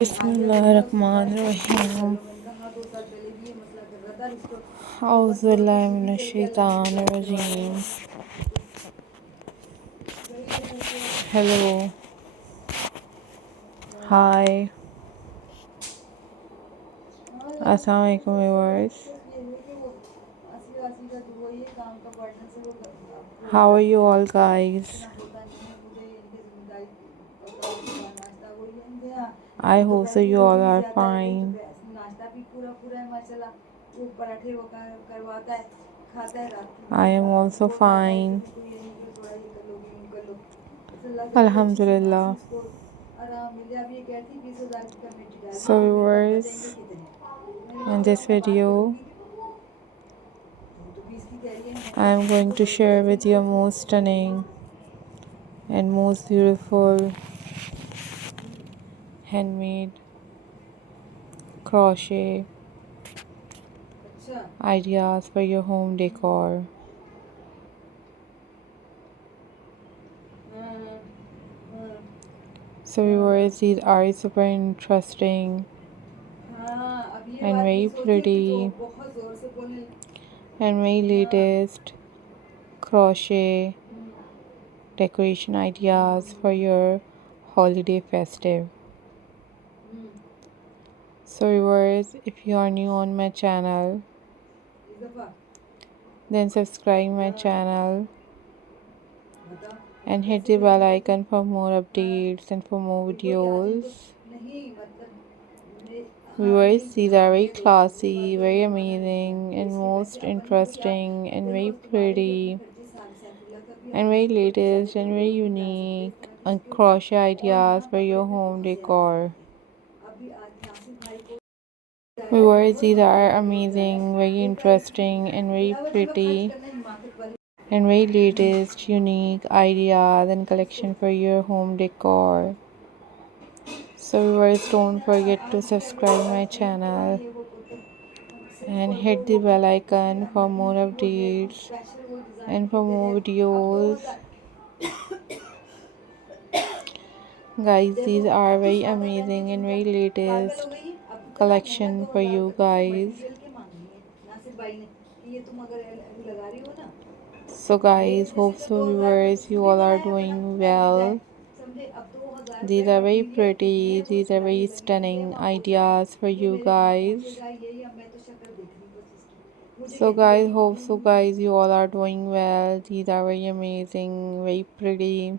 बिस्मिल्लाहिर्रहमानिर्रहीम औज़ुबिल्लाहि मिनश्शैतानिर्रजीम। Hello, hi, अस्सलाम वालेकुम viewers. How are you all guys? I hope so you all are fine. I am also fine. Alhamdulillah. So viewers, in this video I am going to share with you most stunning and most beautiful handmade crochet ideas for your home decor. So viewers, these are super interesting and very pretty and very latest crochet decoration ideas for your holiday festive. So viewers, if you are new on my channel, then subscribe my channel and hit the bell icon for more updates and for more videos. Viewers, these are very classy, very amazing and most interesting and very pretty and very latest and very unique crochet ideas for your home decor. Viewers, these are amazing, very interesting and very pretty and very latest, unique ideas and collection for your home decor. So viewers, don't forget to subscribe my channel and hit the bell icon for more updates and for more videos. Guys, these are very amazing and very latest collection for you guys. So guys, hope so viewers, you all are doing well. These are very pretty, these are very stunning ideas for you guys. So guys, hope so guys, you all are doing well. These are very amazing, very pretty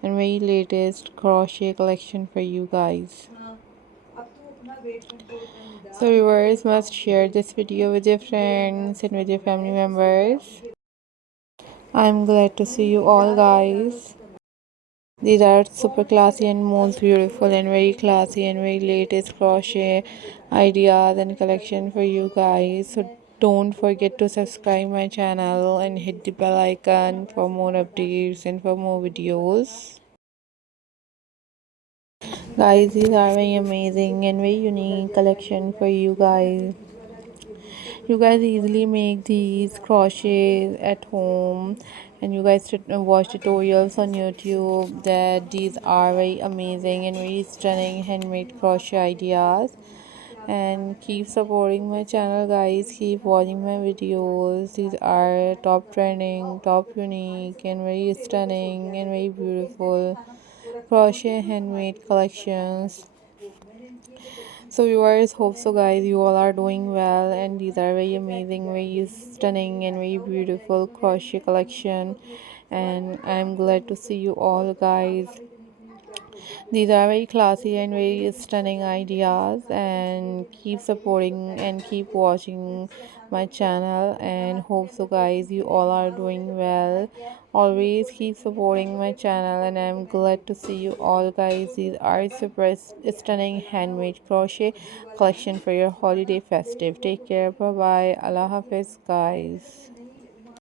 and very latest crochet collection for you guys. So viewers, must share this video with your friends and with your family members. I'm glad to see you all guys. These are super classy and most beautiful and very classy and very latest crochet ideas and collection for you guys. So don't forget to subscribe my channel and hit the bell icon for more updates and for more videos. Guys, these are very amazing and very unique collection for you guys. You guys easily make these crochets at home and you guys should watch tutorials on YouTube that these are very amazing and very stunning handmade crochet ideas. And keep supporting my channel guys, keep watching my videos. These are top trending, top unique and very stunning and very beautiful crochet handmade collections. So viewers, hope so guys, you all are doing well and these are very amazing, very stunning and very beautiful crochet collection, and I'm glad to see you all guys. These are very classy and very stunning ideas, and keep supporting and keep watching my channel, and hope so guys you all are doing well. Always keep supporting my channel and I'm glad to see you all guys. These are super stunning handmade crochet collection for your holiday festive. Take care, bye bye, Allah Hafiz guys.